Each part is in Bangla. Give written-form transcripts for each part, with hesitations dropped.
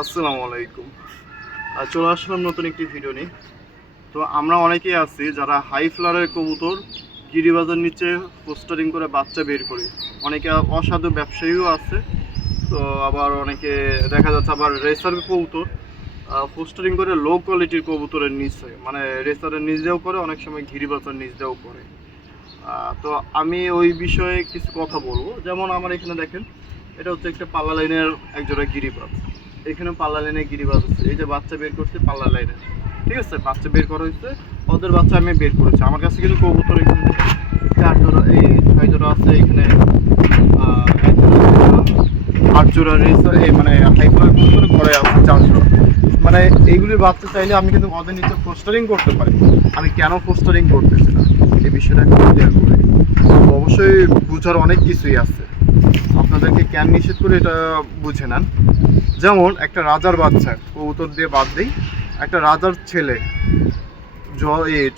আসসালামু আলাইকুম। চলে আসলাম নতুন একটি ভিডিও নিয়ে। তো আমরা অনেকেই আছি যারা হাই ফ্লাওয়ারের কবুতর গিরিবাজের নিচে পোস্টারিং করে বাচ্চা বের করি। অনেকে অসাধু ব্যবসায়ীও আছে। তো আবার অনেকে দেখা যাচ্ছে আবার রেসার কবুতর পোস্টারিং করে লো কোয়ালিটির কবুতরের নিচে, মানে রেসারের নিচ দিয়েও করে, অনেক সময় গিরিবাজের নিচ দিয়েও করে। তো আমি ওই বিষয়ে কিছু কথা বলবো। যেমন আমার এখানে দেখেন, এটা হচ্ছে একটা পাল্লা লাইনের একজোড়া গিরিবাজ। এখানে পাল্লা লাইনে গিরিবাজ আছে, এই যে বাচ্চা বের করছে পাল্লা লাইনে, ঠিক আছে, বাচ্চা বের করা হয়েছে, ওদের বাচ্চা আমি বের করেছি। আমার কাছে কিন্তু কবুতর এখানে দেখেন 4 জোড়া, এই 6 জোড়া আছে, এখানে 8 জোড়া রেসার, এই মানে হাইপার কবুতর ঘরে আছে 4 জোড়া। মানে এইগুলির বাচ্চা চাইলে আমি কিন্তু ওদের নিচে পোস্টারিং করতে পারি। আমি কেন পোস্টারিং করতেছি না এই বিষয়টা একটু ক্লিয়ার করে। অবশ্যই বুঝার অনেক কিছুই আছে, আপনাদেরকে কেন নিষেধ করে এটা বুঝে নেন। যেমন একটা রাজার বাচ্চা কবুতর দিয়ে বাদ দিই, একটা রাজার ছেলে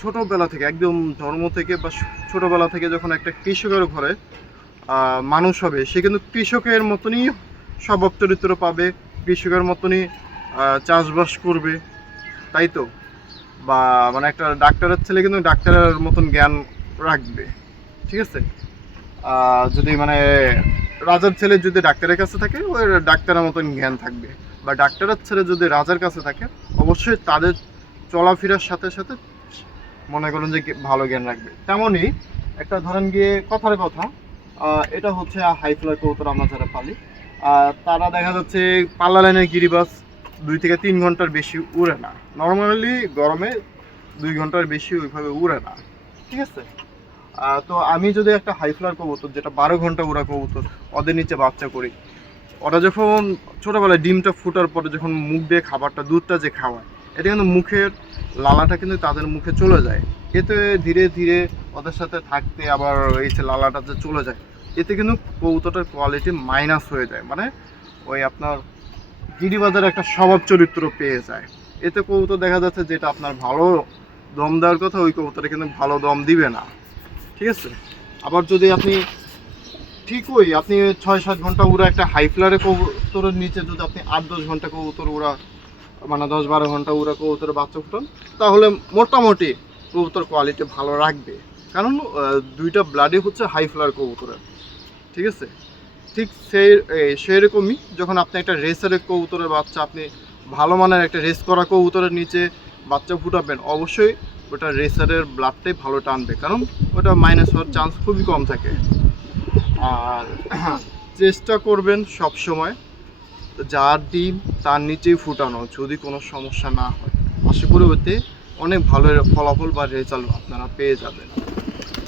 ছোটোবেলা থেকে, একদম জন্ম থেকে বা ছোটোবেলা থেকে যখন একটা কৃষকের ঘরে মানুষ হবে, সে কিন্তু কৃষকের মতনই স্বভাব চরিত্র পাবে, কৃষকের মতনই চাষবাস করবে, তাই তো? বা মানে একটা ডাক্তারের ছেলে কিন্তু ডাক্তারের মতন জ্ঞান রাখবে, ঠিক আছে? যদি মানে রাজার ছেলে যদি ডাক্তারের কাছে থাকে, ওই ডাক্তারের মতন জ্ঞান থাকবে। বা ডাক্তারের ছেলে যদি রাজার কাছে থাকে, অবশ্যই তাদের চলাফেরার সাথে সাথে মনে করেন যে ভালো জ্ঞান রাখবে। তেমনই একটা ধরেন গিয়ে কথার কথা, এটা হচ্ছে হাই ফ্লাওয়ার কবুতর আমরা যারা পালি, তারা দেখা যাচ্ছে পাল্লা লাইনের গিরিবাজ 2 থেকে 3 ঘন্টার বেশি উড়ে না। নর্মালি গরমে 2 ঘন্টার বেশি ওইভাবে উড়ে না, ঠিক আছে? তো আমি যদি একটা হাই ফ্লাওয়ার কবুতর, যেটা 12 ঘন্টা উড়া কবুতর, ওদের নিচে বাচ্চা করি, ওরা যখন ছোটোবেলায় ডিমটা ফুটার পরে যখন মুখ দিয়ে খাবারটা, দুধটা যে খাওয়ায়, এটা কিন্তু মুখের লালাটা কিন্তু তাদের মুখে চলে যায়। এতে ধীরে ধীরে ওদের সাথে থাকতে আবার এই যে লালাটা যে চলে যায়, এতে কিন্তু কবুতরটার কোয়ালিটি মাইনাস হয়ে যায়। মানে ওই আপনার গিরিবাজের একটা স্বভাব চরিত্র পেয়ে যায়। এতে কবুতর দেখা যাচ্ছে যেটা আপনার ভালো দম দেওয়ার কথা, ওই কবুতরে কিন্তু ভালো দম দিবে না, ঠিক আছে? আবার যদি আপনি ঠিকই আপনি 6-7 ঘন্টা উড়া একটা হাই ফ্লাওয়ারের কবুতরের নিচে যদি আপনি 8-10 ঘন্টা কবুতর উড়া, মানে 10-12 ঘন্টা উড়া কবুতরের বাচ্চা ফুটান, তাহলে মোটামুটি কবুতর কোয়ালিটি ভালো রাখবে। কারণ দুইটা ব্লাডই হচ্ছে হাই ফ্লাওয়ার কবুতরের, ঠিক আছে? ঠিক সেরকমই যখন আপনি একটা রেসারের কবুতরের বাচ্চা, আপনি ভালো মানের একটা রেস করা কবুতরের নিচে বাচ্চা ফুটাবেন, অবশ্যই ওটা রেসারের ব্লাডটাই ভালো টানবে, কারণ ওটা মাইনাস হওয়ার চান্স খুবই কম থাকে। আর চেষ্টা করবেন সব সময় যার ডিম তার নিচেই ফুটানো, যদি কোনো সমস্যা না হয়। আশা করি ওতে অনেক ভালো ফলাফল বা রেজাল্ট আপনারা পেয়ে যাবেন।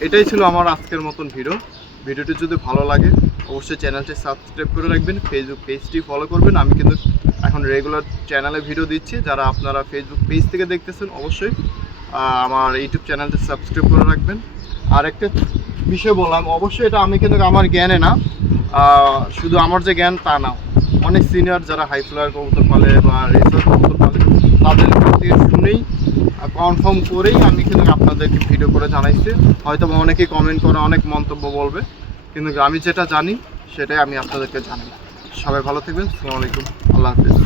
এটাই ছিল আমার আজকের মতন ভিডিওটি যদি ভালো লাগে অবশ্যই চ্যানেলটি সাবস্ক্রাইব করে রাখবেন, ফেসবুক পেজটি ফলো করবেন। আমি কিন্তু এখন রেগুলার চ্যানেলে ভিডিও দিচ্ছি, যারা আপনারা ফেসবুক পেজ থেকে দেখতেছেন অবশ্যই আমার ইউটিউব চ্যানেলটি সাবস্ক্রাইব করে রাখবেন। আর একটা বিষয় বললাম, অবশ্যই এটা আমি কিন্তু আমার জ্ঞানে না, শুধু আমার যে জ্ঞান তা না, অনেক সিনিয়র যারা হাই ফ্লাওয়ার কবুতর পালে বা রেসার কবুতর পালে, তাদের কাছ থেকে শুনেই কনফার্ম করেই আমি কিন্তু আপনাদেরকে ভিডিও করে জানাইছি। হয়তো অনেকেই কমেন্ট করে অনেক মন্তব্য বলবে, কিন্তু আমি যেটা জানি সেটাই আমি আপনাদেরকে জানাই। সবাই ভালো থাকবেন। আসসালামু আলাইকুম, আল্লাহ হাফিজ।